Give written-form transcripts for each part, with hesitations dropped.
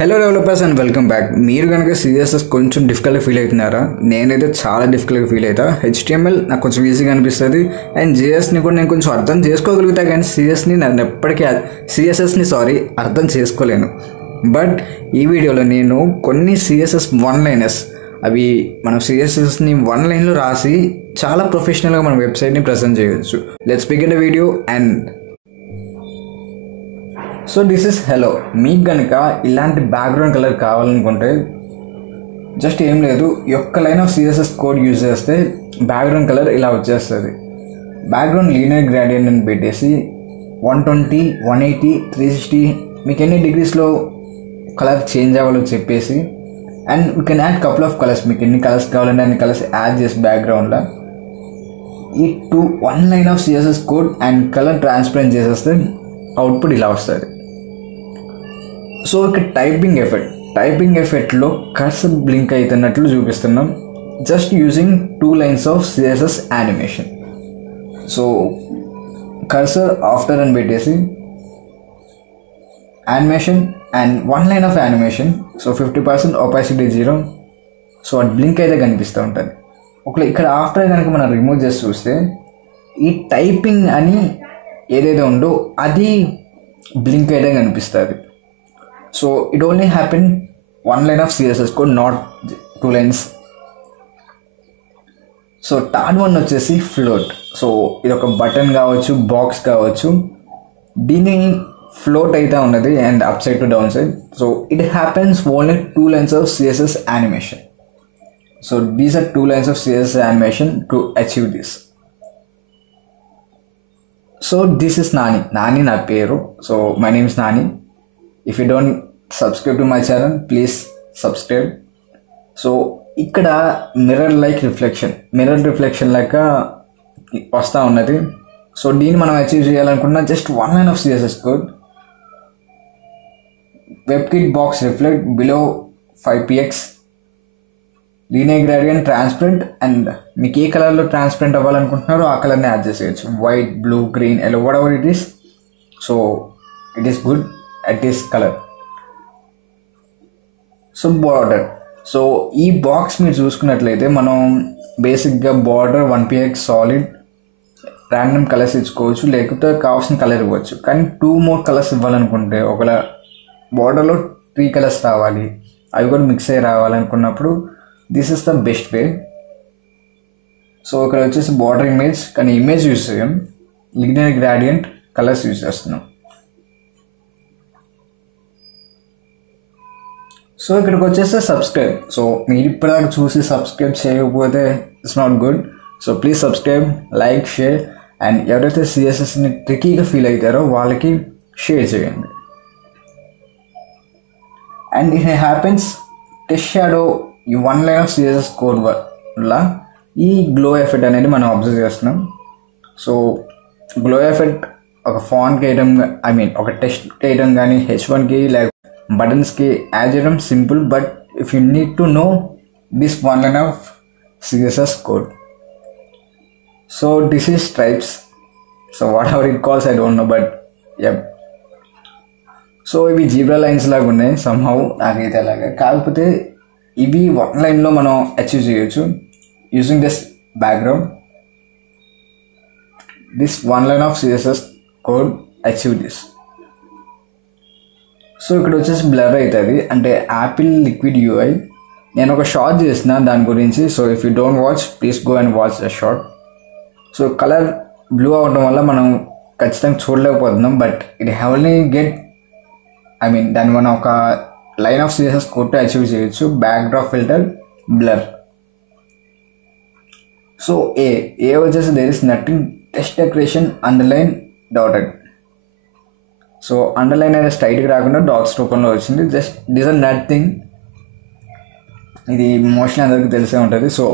Hello developers and welcome back. మీరు కనుక CSS కొంచెం డిఫికల్ట్గా ఫీల్ అవుతున్నారా? నేనైతే చాలా డిఫికల్ట్గా ఫీల్ అవుతా. హెచ్టిఎంఎల్ నాకు కొంచెం ఈజీగా అనిపిస్తుంది అండ్ జిఎస్ని కూడా నేను కొంచెం అర్థం చేసుకోగలుగుతా, కానీ సిఎస్ఎస్ని అర్థం చేసుకోలేను. బట్ ఈ వీడియోలో నేను కొన్ని సిఎస్ఎస్ వన్ లైనర్స్, అవి మనం సిఎస్ఎస్ని వన్ లైన్లో రాసి చాలా ప్రొఫెషనల్గా మన వెబ్సైట్ని ప్రజెంట్ చేయవచ్చు. Let's begin the video. And so this is hello. మీకు కనుక ఇలాంటి బ్యాక్గ్రౌండ్ కలర్ కావాలనుకుంటే జస్ట్ ఏం లేదు, ఈ ఒక్క line of CSS code use చేస్తే బ్యాక్గ్రౌండ్ కలర్ ఇలా వచ్చేస్తుంది. బ్యాక్గ్రౌండ్ లీనియర్ గ్రేడియంట్ అని పెట్టేసి 120, 180, 360 మీకు ఎన్ని డిగ్రీస్లో కలర్ చేంజ్ అవ్వాలో చెప్పేసి, and you can add couple of colours. మీకు ఎన్ని కలర్స్ కావాలంటే అన్ని కలర్స్ యాడ్ చేసి బ్యాక్గ్రౌండ్లో ఈ one line of CSS code and colour transparent చేసేస్తే అవుట్పుట్ ఇలా వస్తుంది. సో ఇక్కడ టైపింగ్ ఎఫెక్ట్లో కర్సర్ బ్లింక్ అవుతున్నట్లు చూపిస్తున్నాం, just using 2 lines of CSS animation. So cursor after అని పెట్టేసి animation and 1 line of animation. So 50% opacity 0. So అది బ్లింక్ అయితే కనిపిస్తూ ఉంటుంది. ఒకవేళ ఇక్కడ ఆఫ్టర్ కనుక మనం రిమూవ్ చేసి చూస్తే ఈ టైపింగ్ అని ఏదైతే ఉందో అది బ్లింక్ అయితే కనిపిస్తుంది. So it only happen 1 line of CSS code, not 2 lines. So third one వచ్చేసి ఫ్లోట్. సో ఇది ఒక బటన్ కావచ్చు, బాక్స్ కావచ్చు, దీన్ని ఫ్లోట్ అయితే ఉన్నది and up side to down side. So it happens only 2 lines of CSS animation. So these are 2 lines of CSS animation to achieve this. So this is Nani నా పేరు. So my name is Nani. If you don't subscribe to my channel please subscribe. So ఇక్కడ mirror reflection లెక్క వస్తూ ఉన్నది. So దీన్ని మనం achieve చేయాలనుకున్న just 1 line of CSS code. Webkit box reflect below 5px linear gradient transparent, and మీకు ఏ కలర్లో transparent అవ్వాలనుకుంటున్నారో ఆ కలర్ని యాడ్ చేసేయచ్చు. White, blue, green, yellow, what ever it is. So it is good at this colour. So border. So ఈ box మీరు చూసుకున్నట్లయితే మనం బేసిక్గా border 1px solid random colours ఇచ్చుకోవచ్చు, లేకపోతే కావాల్సిన కలర్ ఇవ్వచ్చు. కానీ 2 more కలర్స్ ఇవ్వాలనుకుంటే, ఒకవేళ బార్డర్లో 3 colours రావాలి, అవి కూడా మిక్స్ అయ్యి రావాలనుకున్నప్పుడు this is the best way. So ఇక్కడ వచ్చేసి బార్డర్ ఇమేజ్, కానీ ఇమేజ్ యూజ్ చేయం, లీనియర్ గ్రేడియంట్ కలర్స్ యూజ్ చేస్తున్నాం. సో ఇక్కడికి వచ్చేస్తే సబ్స్క్రైబ్. సో మీరు ఇప్పటిదాకా చూసి సబ్స్క్రైబ్ చేయకపోతే it's not good. So please subscribe, like, share, and ఎవరైతే సిఎస్ఎస్ని ట్రికీగా ఫీల్ అవుతారో వాళ్ళకి షేర్ చేయండి. And it happens text shadow ఈ 1 line ఆఫ్ సిఎస్ఎస్ కోడ్ వల్ల ఈ గ్లో ఎఫెక్ట్ అనేది మనం అబ్జర్వ్ చేస్తున్నాం. సో గ్లో ఎఫెక్ట్ ఒక ఫాంట్కి వేయడం, ఒక టెక్స్ట్కి వేయడం కానీ, H1కి లేక బటన్స్కి యాడ్ చేయడం simple. But if you need to know this 1 line of CSS code. So this is stripes. So what ever it calls I don't know, but yup. So ఇవి zebra lines లాగా ఉన్నాయి సమ్హౌ, నాకైతే అలాగా. కాకపోతే ఇవి 1 lineలో మనం achieve చేయొచ్చు using this background. This 1 line of CSS code achieve this. So ఇక్కడ వచ్చేసి బ్లర్ అవుతుంది, అంటే యాపిల్ లిక్విడ్ యూఐ. నేను ఒక షార్ట్ చేసిన దాని గురించి. So if you don't watch please go and watch the short. So colour blue అవడం వల్ల మనం ఖచ్చితంగా చూడలేకపోతున్నాం, బట్ ఇట్ హెవెన్లీ గెట్ దాన్ని మనం ఒక line of CSS code achieve చేయొచ్చు. Backdrop filter blur. సో ఏ వచ్చేసి there is nothing, text decoration underline dotted. So underline అనేది స్ట్రైట్గా రాకుండా డాట్స్ రూపంలో వచ్చింది. Just this are nothing. ఇది మోస్ట్లీ అందరికీ తెలిసే ఉంటుంది. సో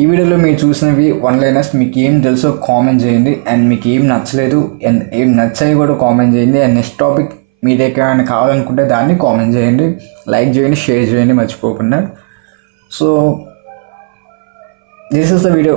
ఈ వీడియోలో మీరు చూసినవి 1 liners. మీకు ఏం తెలుసో కామెంట్ చేయండి, అండ్ మీకు ఏం నచ్చలేదు అండ్ ఏం నచ్చాయి కూడా కామెంట్ చేయండి. అండ్ నెక్స్ట్ టాపిక్ మీరు ఎక్కడైనా కావాలనుకుంటే దాన్ని కామెంట్ చేయండి, లైక్ చేయండి, షేర్ చేయండి మర్చిపోకుండా. So this is the video.